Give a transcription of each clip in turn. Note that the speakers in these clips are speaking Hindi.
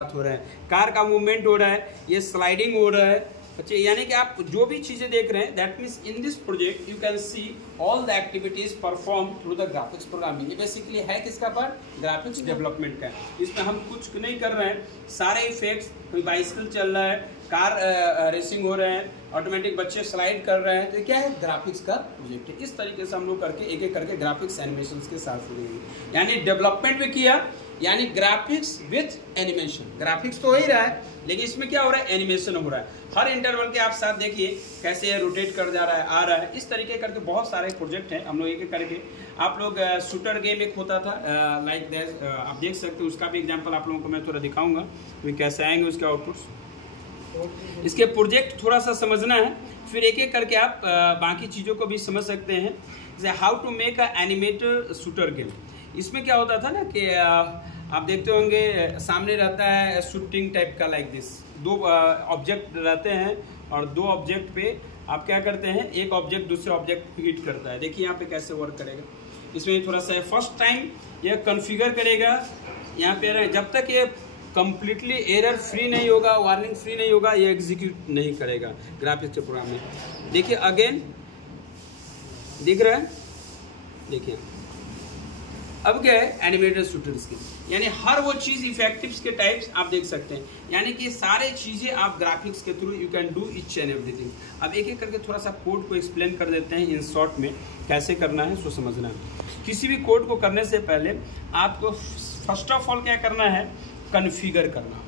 हो रहा है, कार का मूवमेंट हो रहा है, ये स्लाइडिंग हो रहा है। अच्छा, यानी कि आप जो भी चीजें देख रहे हैं, that means in this project you can see all the activities perform through the graphics programming. ये बेसिकली है किसका पार्ट? ग्राफिक्स डेवलपमेंट का। इसमें हम कुछ नहीं कर रहे हैं, सारे इफेक्ट्स, कोई बाइसिकल चल रहा है, कार रेसिंग हो रहे हैं, ऑटोमेटिक बच्चे स्लाइड कर रहे हैं, तो क्या है? ग्राफिक्स का प्रोजेक्ट है। इस तरीके से हम लोग करके एक एक करके ग्राफिक्स एनिमेशन के साथ जुड़ेंगे, यानी डेवलपमेंट भी किया, यानी ग्राफिक्स विथ एनिमेशन। ग्राफिक्स तो हो ही रहा है, लेकिन इसमें क्या हो रहा है? एनिमेशन हो रहा है। हर इंटरवल के आप साथ देखिए कैसे ये रोटेट कर जा रहा है, आ रहा है। इस तरीके करके बहुत सारे प्रोजेक्ट हैं, हम लोग एक एक करके। आप लोग शूटर गेम एक होता था लाइक दैट, आप देख सकते हो, उसका भी एग्जांपल आप लोगों को मैं थोड़ा दिखाऊंगा तो कैसे आएंगे उसके आउटपुट्स। इसके प्रोजेक्ट थोड़ा सा समझना है, फिर एक एक करके आप बाकी चीज़ों को भी समझ सकते हैं। जैसे how to make a animated shooter game. इसमें क्या होता था ना कि आप देखते होंगे सामने रहता है शूटिंग टाइप का, लाइक दिस, दो ऑब्जेक्ट रहते हैं और दो ऑब्जेक्ट पे आप क्या करते हैं, एक ऑब्जेक्ट दूसरे ऑब्जेक्ट पे हिट करता है। देखिए यहाँ पे कैसे वर्क करेगा। इसमें थोड़ा सा फर्स्ट टाइम यह कॉन्फ़िगर करेगा, यहाँ पे जब तक ये कंप्लीटली एरर फ्री नहीं होगा, वार्निंग फ्री नहीं होगा, ये एग्जीक्यूट नहीं करेगा ग्राफिक्स के प्रोग्राम में। देखिए अगेन दिख रहा है, देखिए अब क्या है? एनिमेटेड शूटर्स की, यानी हर वो चीज इफेक्टिव्स के टाइप्स आप देख सकते हैं, यानी कि सारे चीजें आप ग्राफिक्स के through you can do each and everything. अब एक एक करके थोड़ा सा कोड को एक्सप्लेन कर देते हैं इन शॉर्ट में, कैसे करना है सो समझना है। किसी भी कोड को करने से पहले आपको फर्स्ट ऑफ ऑल क्या करना है? कॉन्फ़िगर करना।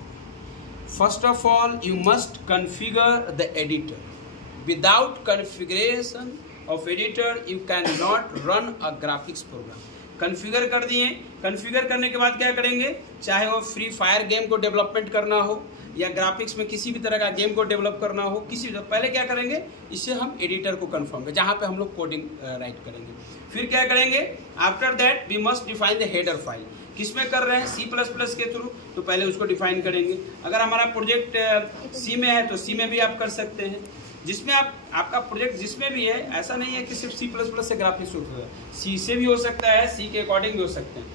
First of all you must configure the editor. Without configuration of editor you can not run a graphics program. Configure कर दिए, कॉन्फ़िगर करने के बाद क्या करेंगे? चाहे वो फ्री फायर गेम को डेवलपमेंट करना हो या ग्राफिक्स में किसी भी तरह का गेम को डेवलप करना हो, किसी भी, पहले क्या करेंगे? इससे हम एडिटर को कन्फर्म करें, जहाँ पे हम लोग कोडिंग राइट करेंगे। फिर क्या करेंगे? After that we must define the header file. किसमें कर रहे हैं? C++ के थ्रू, तो पहले उसको डिफाइन करेंगे। अगर हमारा प्रोजेक्ट सी में है तो सी में भी आप कर सकते हैं, जिसमें आपका प्रोजेक्ट जिसमें भी है। ऐसा नहीं है कि सिर्फ C++ से ग्राफिक्स होता है, सी से भी हो सकता है, सी के अकॉर्डिंग भी हो सकते हैं।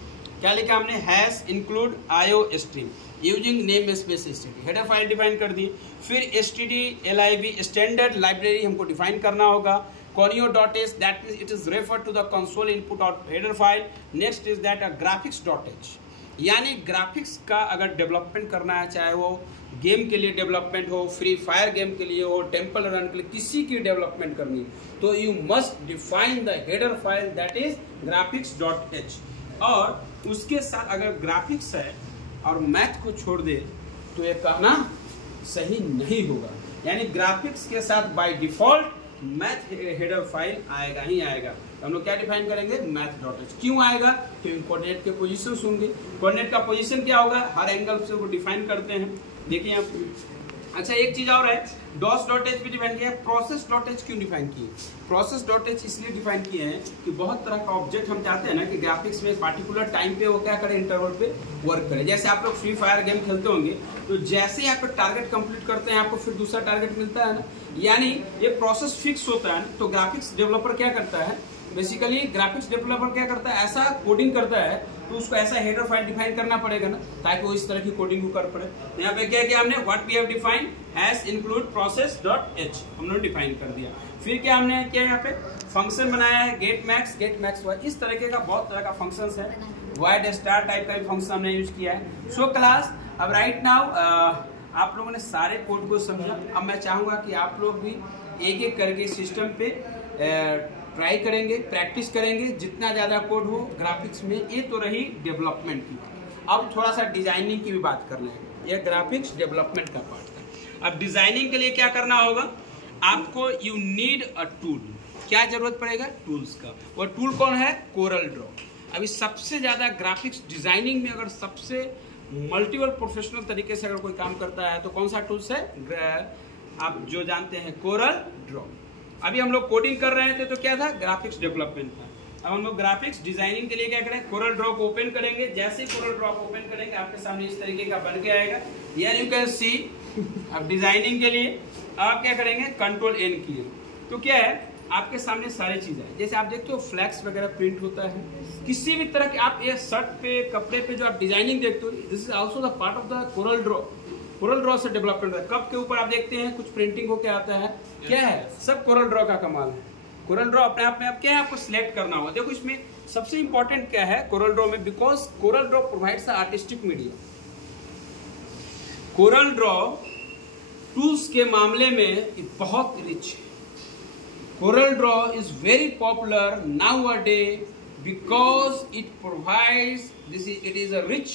क्या लिखा हमने? Hash include IO stream using name space std। Header file define कर दी। फिर std.lib स्टैंडर्ड लाइब्रेरी हमको डिफाइन करना होगा। conio.h that means it is referred to the console input or header file. Next is that a graphics.h, यानी ग्राफिक्स का अगर डेवलपमेंट करना है, चाहे वो गेम के लिए डेवलपमेंट हो, फ्री फायर गेम के लिए हो, टेम्पल रन के लिए, किसी की डेवलपमेंट करनी है, तो you must define the header file that is graphics.h। और उसके साथ अगर ग्राफिक्स है और मैथ को छोड़ दे तो ये कहना सही नहीं होगा, यानी ग्राफिक्स के साथ by default math header file आएगा ही आएगा। तो हम लोग क्या डिफाइन करेंगे? मैथ.h। क्यों आएगा? क्योंकि कोऑर्डिनेट के पोजीशंस होंगे। कोऑर्डिनेट का पोजीशन क्या होगा? हर एंगल से वो डिफाइन करते हैं, देखिए आप। अच्छा, एक चीज और है, DOS.h भी डिफाइन किया है। Process.h क्यों डिफाइन किए? Process.h इसलिए डिफाइन किए हैं कि बहुत तरह का ऑब्जेक्ट हम चाहते हैं ना कि ग्राफिक्स में पार्टिकुलर टाइम पे वो क्या करे, इंटरवल पे वर्क करे। जैसे आप लोग फ्री फायर गेम खेलते होंगे, तो जैसे ही आप टारगेट कंप्लीट करते हैं, आपको फिर दूसरा टारगेट मिलता है ना, यानी ये प्रोसेस फिक्स होता है। तो ग्राफिक्स डेवलपर क्या करता है? बेसिकली ग्राफिक्स डेवलपर क्या करता है? ऐसा कोडिंग करता है, तो उसको ऐसा हेडर फाइल डिफाइन करना पड़ेगा ना, ताकि वो इस तरह की कोडिंग को कर पड़े। यहाँ पे क्या किया हमने? What we have defined hash include process.h हमने डिफाइन कर दिया। फिर क्या हमने किया? यहाँ पे फंक्शन बनाया है, गेट मैक्स वाई, इस तरीके का बहुत तरह का फंक्शंस है। वाइड स्टार टाइप का भी फंक्शन हमने यूज किया है। सो क्लास, अब राइट नाउ आप लोगों ने सारे कोड को समझा। अब मैं चाहूंगा कि आप लोग भी एक एक करके सिस्टम पे ट्राई करेंगे, प्रैक्टिस करेंगे। जितना ज़्यादा कोड हो ग्राफिक्स में, ये तो रही डेवलपमेंट की। अब थोड़ा सा डिजाइनिंग की भी बात कर लेंगे, ये ग्राफिक्स डेवलपमेंट का पार्ट है। अब डिजाइनिंग के लिए क्या करना होगा? आपको यू नीड अ टूल। क्या जरूरत पड़ेगा? टूल्स का। और टूल कौन है? Corel Draw. अभी सबसे ज़्यादा ग्राफिक्स डिजाइनिंग में अगर सबसे मल्टीपल प्रोफेशनल तरीके से अगर कोई काम करता है तो कौन सा टूल्स है? आप जो जानते हैं, कोरल ड्रॉ। अभी हम लोग कोडिंग कर रहे थे तो क्या था? ग्राफिक्स डेवलपमेंट था। अब हम लोग ग्राफिक्स डिजाइनिंग के लिए क्या करें? कोरल ड्रॉ को ओपन करेंगे। जैसे ही कोरल ड्रॉ को ओपन करेंगे, आपके सामने इस तरीके का बन के आएगा, यानी यू कैन सी। अब डिजाइनिंग के लिए आप क्या करेंगे? Ctrl N किए, तो क्या है? आपके सामने सारी चीजें हैं। जैसे आप देखते हो फ्लैक्स वगैरह प्रिंट होता है, किसी भी तरह के आप ये शर्ट पे कपड़े पे जो आप डिजाइनिंग देखते हो, this is also the part of the Corel Draw. Corel Draw से डेवलपमेंट है। कप के ऊपर आप देखते हैं कुछ प्रिंटिंग होके आता है, क्या है, सब कोरल ड्रॉ का कमाल है। कोरल ड्रॉ अपने आप में आप क्या है, आपको सिलेक्ट करना होगा। देखो इसमें सबसे इंपॉर्टेंट क्या है कोरल ड्रॉ में, because Corel Draw provides artistic media. Corel Draw tools के मामले में बहुत रिच है। Corel Draw is very popular nowadays because it provides it is a rich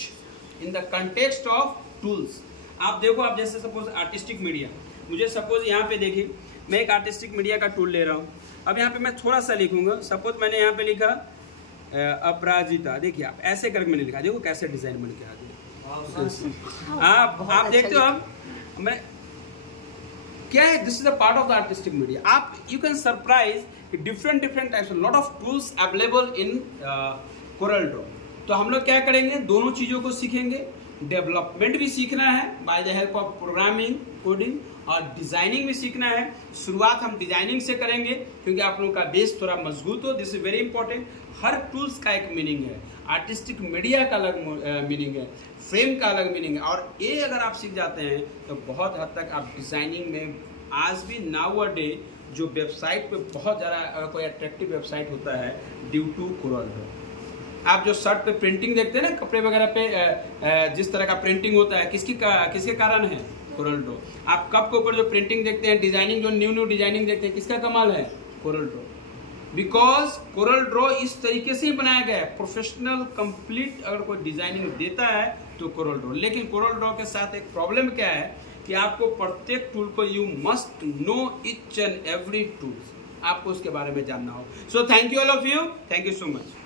in the context of tools। आप देखो, आप जैसे सपोज आर्टिस्टिक मीडिया, मुझे सपोज यहाँ पे देखिए मैं एक आर्टिस्टिक मीडिया का टूल ले रहा हूँ। अब यहाँ पे मैं थोड़ा सा लिखूंगा, सपोज मैंने यहाँ पे लिखा अपराजिता, देखिए आप ऐसे करके मैंने लिखा, देखो कैसे डिजाइन बन के आ गया। आप देखते हो, अब मैं क्या है, this is a part of the artistic media. आप you can surprise different types, lot of tools available in Corel Draw. तो हम लोग क्या करेंगे, दोनों चीजों को सीखेंगे। डेवलपमेंट भी सीखना है by the help of programming, coding, और डिजाइनिंग भी सीखना है। शुरुआत हम डिजाइनिंग से करेंगे क्योंकि आप लोगों का बेस थोड़ा मजबूत हो। This is very important. Her tools का एक मीनिंग है, आर्टिस्टिक मीडिया का अलग मीनिंग है, फ्रेम का अलग मीनिंग है, और ये अगर आप सीख जाते हैं तो बहुत हद तक आप डिजाइनिंग में आज भी नाउअडे जो वेबसाइट पे बहुत ज़्यादा कोई अट्रैक्टिव वेबसाइट होता है ड्यू टू कोरल ड्रॉ। आप जो शर्ट पे प्रिंटिंग देखते हैं ना, कपड़े वगैरह पे जिस तरह का प्रिंटिंग होता है, किसके कारण है, कोरल ड्रॉ। आप कप के ऊपर जो प्रिंटिंग देखते हैं, डिजाइनिंग जो न्यू डिजाइनिंग देखते हैं, किसका कमाल है, Corel Draw. Because Corel Draw इस तरीके से ही बनाया गया है, प्रोफेशनल कंप्लीट अगर कोई डिजाइनिंग देता है तो कोरल ड्रॉ। लेकिन कोरल ड्रॉ के साथ एक प्रॉब्लम क्या है कि आपको प्रत्येक टूल को you must know each and every tool, आपको उसके बारे में जानना हो। So thank you all of you, thank you so much.